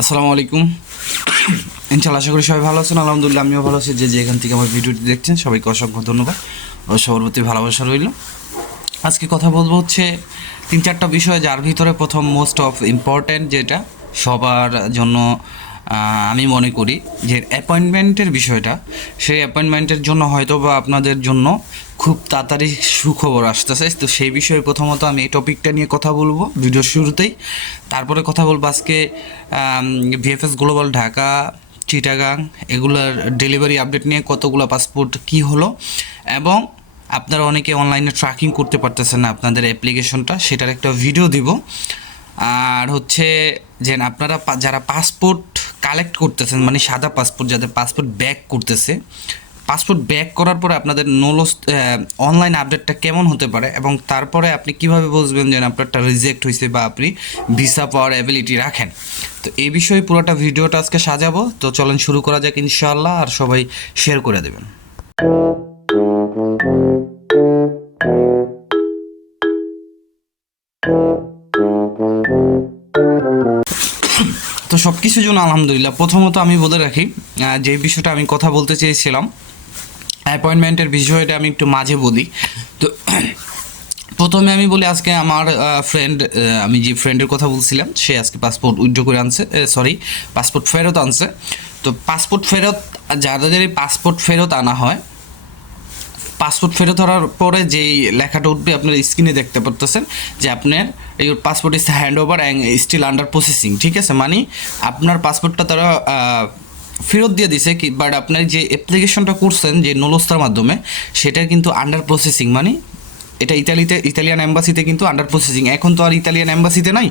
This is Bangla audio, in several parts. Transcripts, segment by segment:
আসসালামু আলাইকুম। ইনশাআল্লাহ আশা করি সবাই ভালো আছেন। আলহামদুলিল্লাহ আমিও ভালো আছি। যে এখান থেকে আমার ভিডিওটি দেখছেন সবাইকে অসংখ্য ধন্যবাদ ও সবার প্রতি ভালোবাসা রইল। আজকে কথা বলবো হচ্ছে 3-4টা বিষয়, যার ভিতরে প্রথম মোস্ট অফ ইম্পর্ট্যান্ট যেটা সবার জন্য আমি মনে করি যে অ্যাপয়েন্টমেন্টের বিষয়টা, সেই অ্যাপয়েন্টমেন্টের জন্য হয়তো বা আপনাদের জন্য খুব তাড়াতাড়ি সুখবর আসতেছে। তো সেই বিষয়ে প্রথমত আমি এই টপিকটা নিয়ে কথা বলবো ভিডিওর শুরুতেই। তারপরে কথা বলবো আজকে ভিএফএস গ্লোবাল ঢাকা, চিটাগাং এগুলার ডেলিভারি আপডেট নিয়ে, কতগুলো পাসপোর্ট কি হলো, এবং আপনারা অনেকে অনলাইনে ট্র্যাকিং করতে পারতেছেন না আপনাদের অ্যাপ্লিকেশনটা, সেটার একটা ভিডিও দিব। আর হচ্ছে যে আপনারা যারা পাসপোর্ট কালেক্ট করতেছেন, মানে সাদা পাসপোর্ট, যাদের পাসপোর্ট ব্যাক করতেছে, পাসপোর্ট ব্যাক করার পরে আপনাদের নোলস অনলাইন আপডেটটা কেমন হতে পারে, এবং তারপরে আপনি কিভাবে বুঝবেন যে আপনারটা রিজেক্ট হয়েছে বা আপনি ভিসা পাওয়ার অ্যাবিলিটি রাখেন। তো এই বিষয়ে পুরোটা ভিডিওটা আজকে সাজাবো। তো চলেন শুরু করা যাক ইনশাআল্লাহ, আর সবাই শেয়ার করে দেবেন। তো সব কিছুর জন্য আলহামদুলিল্লাহ। প্রথমত আমি বলে রাখি, যে বিষয়টা আমি কথা বলতে চেয়েছিলাম অ্যাপয়েন্টমেন্টের বিষয়টা আমি একটু মাঝে বলি। তো প্রথমে আমি বলি, আজকে আমার ফ্রেন্ড, আমি যে ফ্রেন্ডের কথা বলছিলাম, সে আজকে পাসপোর্ট উইথড্র করে আনছে, পাসপোর্ট ফেরত আনছে। তো পাসপোর্ট ফেরত, যাদের পাসপোর্ট ফেরত আনা হয়, পাসপোর্ট ফেরত হওয়ার পরে যেই লেখাটা উঠবে আপনার স্ক্রিনে দেখতে পারতেছেন যে আপনার your passport is hand over and still under processing. ঠিক আছে, মানে আপনার পাসপোর্টটা তারা ফেরত দিয়ে দিছে কি, বাট আপনার যে অ্যাপ্লিকেশনটা করছেন যে নলস্তার মাধ্যমে, সেটা কিন্তু আন্ডার প্রসেসিং। মানে এটা ইতালিয়ান এম্বাসিতে কিন্তু আন্ডার প্রসেসিং। এখন তো আর ইতালিয়ান এম্বাসিতে নাই,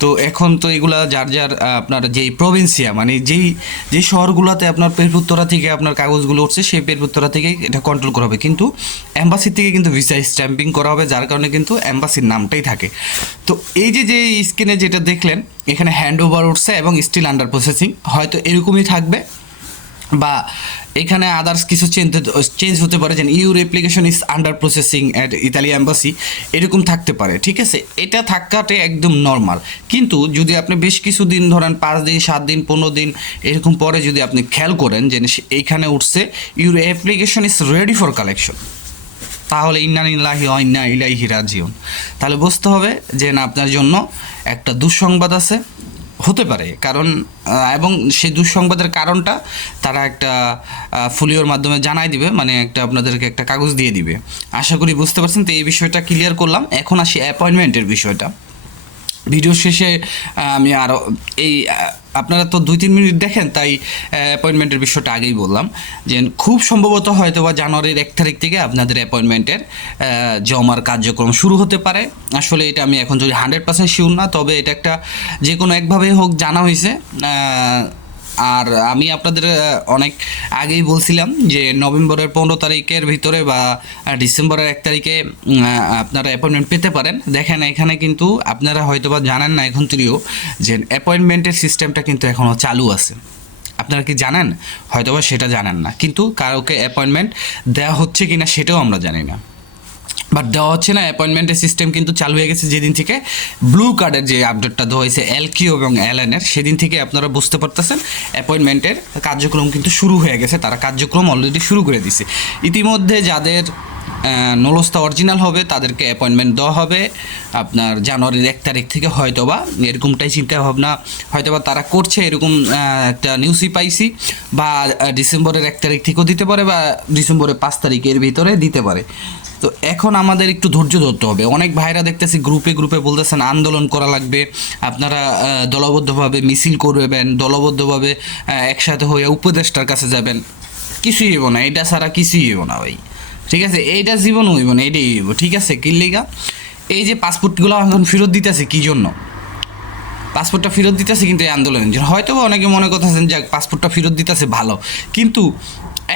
তো এখন তো এগুলা যার যার আপনার যেই প্রভিন্সিয়া, মানে যেই শহরগুলোতে আপনার পেরপুত্তরা থেকে আপনার কাগজগুলো উঠছে, সেই পেরপুত্তরা থেকে এটা কন্ট্রোল করা হবে, কিন্তু এম্বাসি থেকে কিন্তু ভিসা স্ট্যাম্পিং করা হবে, যার কারণে কিন্তু এম্বাসির নামটাই থাকে। তো এই যে স্ক্রিনে যেটা দেখলেন, এখানে হ্যান্ড ওভার উঠছে এবং স্টিল আন্ডার প্রসেসিং, হয়তো এরকমই থাকবে, বা এখানে আদার্স কিছু চেঞ্জ হতে পারে, যেন your application is under processing at Italy embassy, এরকম থাকতে পারে। ঠিক আছে, এটা থাকাটাই একদম নর্মাল। কিন্তু যদি আপনি বেশ কিছু দিন ধরেন, 5 দিন, 7 দিন, 15 দিন এরকম পরে যদি আপনি খেয়াল করেন যে এইখানে উঠছে your application is ready for collection, তাহলে ইন্না লিল্লাহি ওয়া ইন্না ইলাইহি রাজিউন, তাহলে বুঝতে হবে যে না, আপনার জন্য একটা দুঃসংবাদ আছে, হতে পারে। কারণ এবং সেই দুঃসংবাদের কারণটা তারা একটা ফুলিওর মাধ্যমে জানাই দিবে, মানে একটা আপনাদেরকে একটা কাগজ দিয়ে দিবে। আশা করি বুঝতে পারছেন। তো এই বিষয়টা ক্লিয়ার করলাম। এখন আসি অ্যাপয়েন্টমেন্টের বিষয়টা। ভিডিও শেষে আমি আরও আপনারা তো 2-3 মিনিট দেখেন, তাই অ্যাপয়েন্টমেন্টের বিষয়টা আগেই বললাম যে খুব সম্ভবত হয়তো বা জানুয়ারির 1 তারিখ থেকে আপনাদের অ্যাপয়েন্টমেন্টের জমার কার্যক্রম শুরু হতে পারে। আসলে এটা আমি এখন যদি 100% শিওর না, তবে এটা একটা যে কোনো একভাবে হোক জানা হয়েছে। আর আমি আপনাদের অনেক আগেই বলছিলাম যে নভেম্বরের 15 তারিখের ভিতরে বা ডিসেম্বরের 1 তারিখে আপনারা অ্যাপয়েন্টমেন্ট পেতে পারেন। দেখেন এখানে কিন্তু আপনারা হয়তো বা জানেন না এখন থেকেও যে অ্যাপয়েন্টমেন্টের সিস্টেমটা কিন্তু এখনও চালু আছে। আপনারা কি জানেন? হয়তোবা সেটা জানেন না, কিন্তু কারোকে অ্যাপয়েন্টমেন্ট দেওয়া হচ্ছে কি না সেটাও আমরা জানি না, বাট দেওয়া হচ্ছে না। অ্যাপয়েন্টমেন্টের সিস্টেম কিন্তু চালু হয়ে গেছে যেদিন থেকে ব্লু কার্ডের যে আপডেটটা দেওয়া হয়েছে এলকিউ এবং এলএনের, সেদিন থেকে আপনারা বুঝতে পারতেছেন অ্যাপয়েন্টমেন্টের কার্যক্রম কিন্তু শুরু হয়ে গেছে। তারা কার্যক্রম অলরেডি শুরু করে দিছে। ইতিমধ্যে যাদের নলস্তা অরিজিনাল হবে তাদেরকে অ্যাপয়েন্টমেন্ট দেওয়া হবে আপনার জানুয়ারির 1 তারিখ থেকে, হয়তোবা এরকমটাই চিন্তা ভাবনা হয়তোবা তারা করছে, এরকম একটা নিউজই পাইছি। বা ডিসেম্বরের 1 তারিখ থেকেও দিতে পারে, বা ডিসেম্বরের 5 তারিখের ভিতরে দিতে পারে। তো এখন আমাদের একটু ধৈর্য ধরতে হবে। অনেক ভাইরা দেখতেছি গ্রুপে বলতেছেন আন্দোলন করা লাগবে, আপনারা দলবদ্ধভাবে মিছিল করবেন, দলবদ্ধভাবে একসাথে হয়ে উপদেষ্টার কাছে যাবেন। কিছুই হইব না, এটা ছাড়া কিছুই হইব না ভাই। ঠিক আছে, এইটা জীবন হইব না, এটাই হইব। ঠিক আছে, কি লিগা এই যে পাসপোর্টগুলো এখন ফেরত দিতেছে, কী জন্য পাসপোর্টটা ফেরত দিতেছে? কিন্তু এই আন্দোলনের জন্য। হয়তো অনেকে মনে করতেছেন যে পাসপোর্টটা ফেরত দিতেছে ভালো, কিন্তু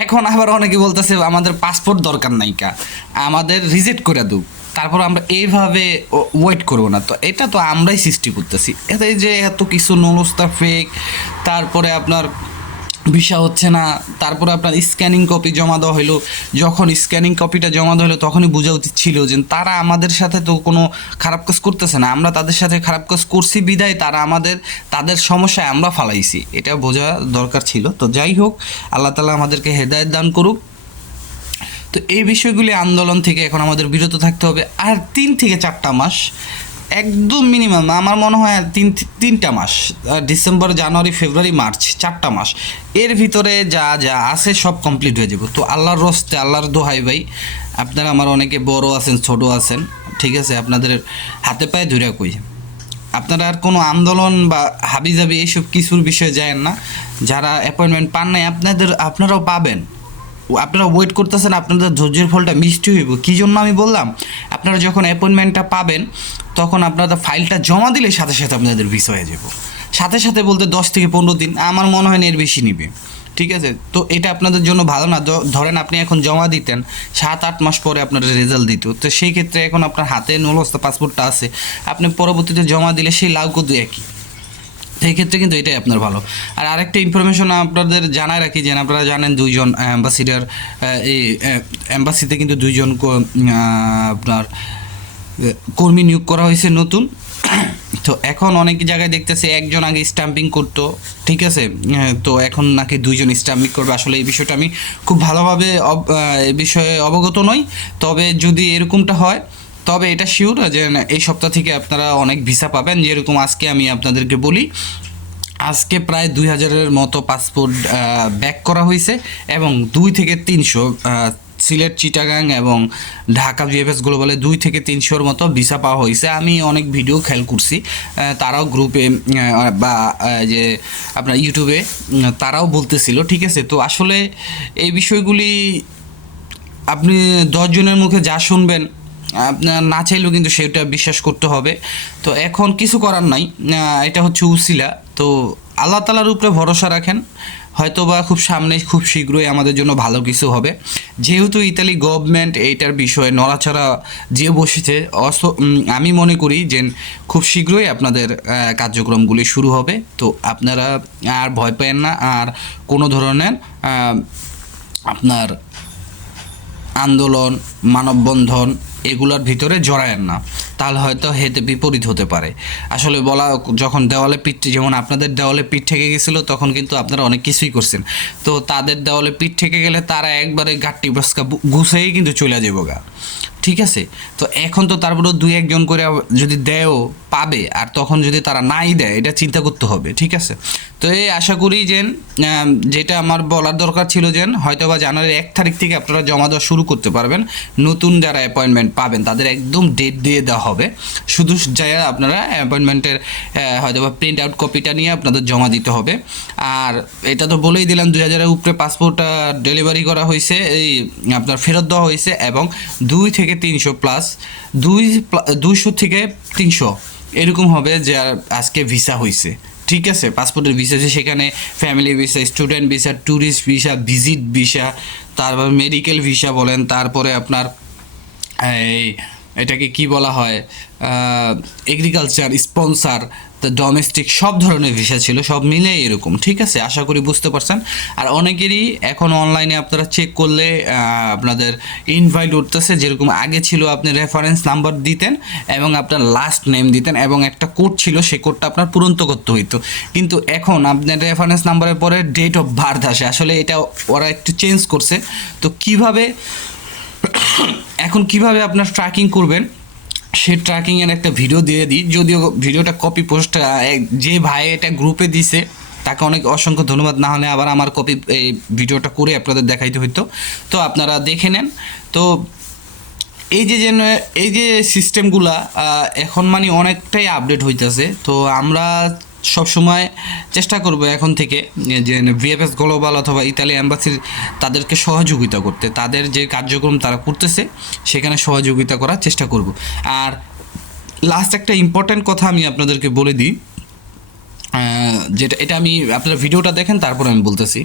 এখন আবার অনেকে বলতেছে আমাদের পাসপোর্ট দরকার নাই, আমাদের রিজেক্ট করে দেব, তারপর আমরা এইভাবে ওয়েট করবো না। তো এটা তো আমরাই সৃষ্টি করতেছি। এতে যে এত কিছু নলস্তা ফেক, তারপরে আপনার ভিসা হচ্ছে না। তারপরে আপনার স্ক্যানিং কপি জমা দেওয়া হলো। যখন স্ক্যানিং কপিটা জমা দেওয়া হলো তখনই বোঝা উচিত ছিল যে তারা আমাদের সাথে তো কোনো খারাপ কাজ করতেছে না, আমরা তাদের সাথে খারাপ কাজ করছি বিদায় তারা আমাদের, তাদের সমস্যায় আমরা ফালাইছি, এটা বোঝা দরকার ছিল। তো যাই হোক, আল্লাহ তাআলা আমাদেরকে হেদায়েত দান করুক। তো এই বিষয়গুলি আন্দোলন থেকে এখন আমাদের বিরত থাকতে হবে। আর 3 থেকে 4টা মাস একদম মিনিমাম আমার মনে হয়, তিনটা মাস, ডিসেম্বর, জানুয়ারি, ফেব্রুয়ারি, মার্চ, 4টা মাস, এর ভিতরে যা যা আছে সব কমপ্লিট হয়ে যাবে। তো আল্লাহর রস্তে, আল্লাহর দোহাই ভাই, আপনারা আমার অনেকে বড় আছেন, ছোট আছেন, ঠিক আছে, আপনাদের হাতে পায়ে ধরে কই, আপনারা আর কোনো আন্দোলন বা হাবিজাবি এইসব কিছুর বিষয়ে যায় না। যারা অ্যাপয়েন্টমেন্ট পান নাই, আপনারাও পাবেন। আপনারা ওয়েট করতেছেন, আপনাদের ধৈর্যের ফলটা মিষ্টি হইব। কী জন্য আমি বললাম, আপনারা যখন অ্যাপয়েন্টমেন্টটা পাবেন তখন আপনারা ফাইলটা জমা দিলে সাথে সাথে আপনাদের ভিসা হয়ে যাব। সাথে সাথে বলতে 10 থেকে 15 দিন, আমার মনে হয় না এর বেশি নিবে। ঠিক আছে, তো এটা আপনাদের জন্য ভালো না। ধরেন আপনি এখন জমা দিতেন, 7-8 মাস পরে আপনার রেজাল্ট দিত, তো সেই ক্ষেত্রে এখন আপনার হাতে নুলস্তা পাসপোর্টটা আছে, আপনি পরবর্তীতে জমা দিলে সেই লাভ কিন্তু একই। সেই ক্ষেত্রে কিন্তু এটাই আপনার ভালো। আর আরেকটা ইনফরমেশন আপনাদের জানায় রাখি, যে আপনারা জানেন 2জন অ্যাম্বাসিডার, এই অ্যাম্বাসিতে কিন্তু 2জন আপনার কর্মী নিয়োগ করা হয়েছে নতুন। তো এখন অনেক জায়গায় দেখতেছে একজন আগে স্ট্যাম্পিং করতো, ঠিক আছে, তো এখন নাকি 2জন স্ট্যাম্পিং করবে। আসলে এই বিষয়টা আমি খুব ভালোভাবে এই বিষয়ে অবগত নই। তবে যদি এরকমটা হয় তবে এটা শিওর যে এই সপ্তাহ থেকে আপনারা অনেক ভিসা পাবেন। যেরকম আজকে আমি আপনাদেরকে বলি, আজকে প্রায় 2000-এর মতো পাসপোর্ট ব্যাক করা হয়েছে, এবং 2 থেকে 300 সিলেট, চিটাগাং এবং ঢাকা ভিএফএস গ্লোবালে 2 থেকে 300-র মতো ভিসা পাওয়া হয়েছে। আমি অনেক ভিডিও খেয়াল করছি, তারাও গ্রুপে বা যে আপনার ইউটিউবে তারাও বলতেছিল, ঠিক আছে। তো আসলে এই বিষয়গুলি আপনি 10 জনের মুখে যা শুনবেন, আপনার না চাইলেও কিন্তু সেটা বিশ্বাস করতে হবে। তো এখন কিছু করার নাই, এটা হচ্ছে উসিলা। তো আল্লাহ তালার উপরে ভরসা রাখেন, হয়তো বা খুব সামনে, খুব শীঘ্রই আমাদের জন্য ভালো কিছু হবে। যেহেতু ইতালি গভর্নমেন্ট এইটার বিষয়ে নড়াচড়া যে বসেছে, আমি মনে করি যে খুব শীঘ্রই আপনাদের কার্যক্রমগুলি শুরু হবে। তো আপনারা আর ভয় পেন না, আর কোনো ধরনের আপনার আন্দোলন, মানববন্ধন এগুলোর ভিতরে জড়ায়েন না, তাহলে হয়তো হেতে বিপরীত হতে পারে। আসলে বলা, যখন দেওয়ালে পিঠ, যেমন আপনাদের দেওয়ালে পিঠ ঠেকে গেছিলো, তখন কিন্তু আপনারা অনেক কিছুই করছেন। তো তাদের দেওয়ালে পিঠ ঠেকে গেলে তারা একবারে গাট্টি বাসকা গুছেই কিন্তু চলে যাবো গা, ঠিক আছে। তো এখন তো তারপরেও 2-1 জন করে যদি দেয়ও পাবে, আর তখন যদি তারা নাই দেয়, এটা চিন্তা করতে হবে, ঠিক আছে। তো এই আশা করি যে যেটা আমার বলার দরকার ছিল, যে হয়তো বা জানুয়ারির 1 তারিখ থেকে আপনারা জমা দেওয়া শুরু করতে পারবেন। নতুন যারা অ্যাপয়েন্টমেন্ট পাবেন তাদের একদম ডেট দিয়ে দেওয়া হবে, শুধু যাই আপনারা অ্যাপয়েন্টমেন্টের হয়তো বা প্রিন্ট আউট কপিটা নিয়ে আপনাদের জমা দিতে হবে। আর এটা তো বলেই দিলাম, 2000-এর উপরে পাসপোর্ট ডেলিভারি করা হয়েছে, এই আপনার ফেরত দেওয়া হয়েছে, এবং 2 থেকে 300 প্লাস, 200 থেকে 300 এরকম হবে যে আজকে ভিসা হয়েছে, ঠিক আছে, পাসপোর্টের ভিসা আছে। সেখানে family visa, student visa, tourist visa, visit visa, তারপর মেডিকেল ভিসা বলেন, তারপরে আপনার এই এটাকে কি বলা হয়, এগ্রিকালচার, স্পন্সার, তো ডোমেস্টিক, সব ধরনের ভিসা ছিল, সব মিলে এরকম, ঠিক আছে। আশা করি বুঝতে পারছেন। আর অনেকেরই এখন অনলাইনে আপনারা চেক করলে আপনাদের ইনভাইট উঠতেছে, যেরকম আগে ছিল আপনি রেফারেন্স নাম্বার দিতেন এবং আপনার লাস্ট নেম দিতেন, এবং একটা কোড ছিল, সেই কোডটা আপনার পূরণ করতে হইতো। কিন্তু এখন আপনার রেফারেন্স নাম্বারের পরে ডেট অফ বার্থ আসে, আসলে এটা ওরা একটু চেঞ্জ করছে। তো কিভাবে এখন কিভাবে আপনার ট্র্যাকিং করবেন, সে ট্র্যাকিংয়ের একটা ভিডিও দিয়ে দিই, যদিও ভিডিওটা কপি পোস্ট, যে ভাই এটা গ্রুপে দিছে তাকে অনেক অসংখ্য ধন্যবাদ, না হলে আবার আমার কপি এই ভিডিওটা করে আপনাদের দেখাইতে হইতো। তো আপনারা দেখে নেন। তো এই যে যেন এই যে সিস্টেমগুলা এখন মানে অনেকটাই আপডেট হইতেছে। তো আমরা সব সময় চেষ্টা করব এখন থেকে যে ভিএফএস গ্লোবাল অথবা ইতালি অ্যাম্বাসির তাদেরকে সহযোগিতা করতে, তাদের যে কার্যক্রম তারা করতেছে সেখানে সহযোগিতা করার চেষ্টা করব। আর লাস্ট একটা ইম্পর্ট্যান্ট কথা আমি আপনাদেরকে বলে দিই, যেটা এটা আমি, আপনারা ভিডিওটা দেখেন তারপর আমি বলতেছি।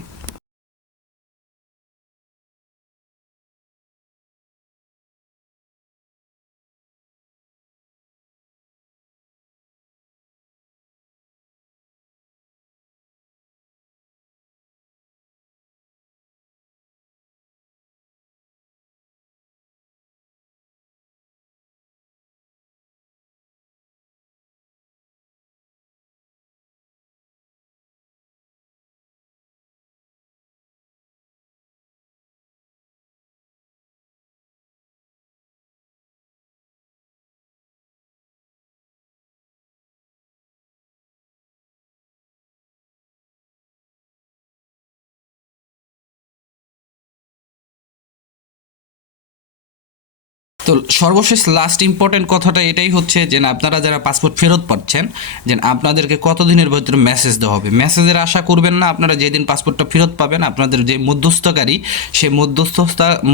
তো সর্বশেষ লাস্ট ইম্পর্টেন্ট কথাটা এটাই হচ্ছে যে না, আপনারা যারা পাসপোর্ট ফেরত পাচ্ছেন, যে আপনাদেরকে কতদিনের ভিতরে মেসেজ দেওয়া হবে। মেসেজের আশা করবেন না। আপনারা যেদিন পাসপোর্টটা ফেরত পাবেন, আপনাদের যে মধ্যস্থকারী, সেই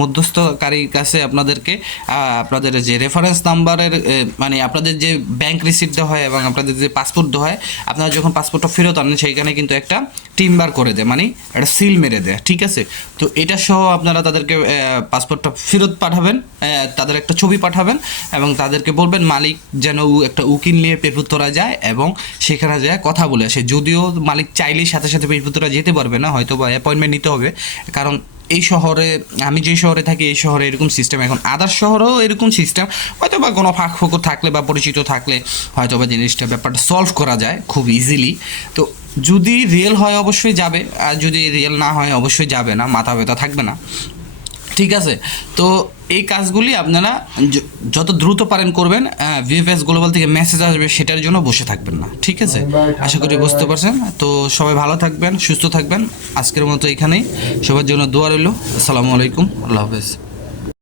মধ্যস্থকারীর কাছে আপনাদেরকে আপনাদের যে রেফারেন্স নাম্বারের মানে আপনাদের যে ব্যাংক রিসিপ্ট দেওয়া হয় এবং আপনাদের যে পাসপোর্ট দেওয়া হয়, আপনারা যখন পাসপোর্টটা ফেরত আনেন সেইখানে কিন্তু একটা টিম্বার করে দেয়, মানে একটা সিল মেরে দেয়, ঠিক আছে। তো এটা সহ আপনারা তাদেরকে পাসপোর্টটা ফেরত পাঠাবেন, তাদের একটা ছবি পাঠাবেন এবং তাদেরকে বলবেন মালিক যেন একটা উকিল নিয়ে পেরপুত্তরা যায় এবং সেখানে যায় কথা বলে আসে। যদিও মালিক চাইলেই সাথে সাথে পেরপুত্তরা যেতে পারবে না, হয়তো বা অ্যাপয়েন্টমেন্ট নিতে হবে, কারণ এই শহরে, আমি যে শহরে থাকি এই শহরে এরকম সিস্টেম, এখন আদার্স শহরেও এরকম সিস্টেম, হয়তো বা কোনো ফাঁক ফোকর থাকলে বা পরিচিত থাকলে হয়তো বা জিনিসটা ব্যাপারটা সলভ করা যায় খুব ইজিলি। তো যদি রিয়েল হয় অবশ্যই যাবে, আর যদি রিয়েল না হয় অবশ্যই যাবে না, মাথা ব্যথা থাকবে না, ঠিক আছে। তো এই কাজগুলি আপনারা যত দ্রুত পারেন করবেন। ভিএফএস গ্লোবাল থেকে মেসেজ আসবে, সেটার জন্য বসে থাকবেন না, ঠিক আছে। আশা করি বুঝতে পারছেন। তো সবাই ভালো থাকবেন, সুস্থ থাকবেন। আজকের মতো এখানেই, সবার জন্য দোয়া রইল। আসসালামু আলাইকুম, আল্লাহ হাফেজ।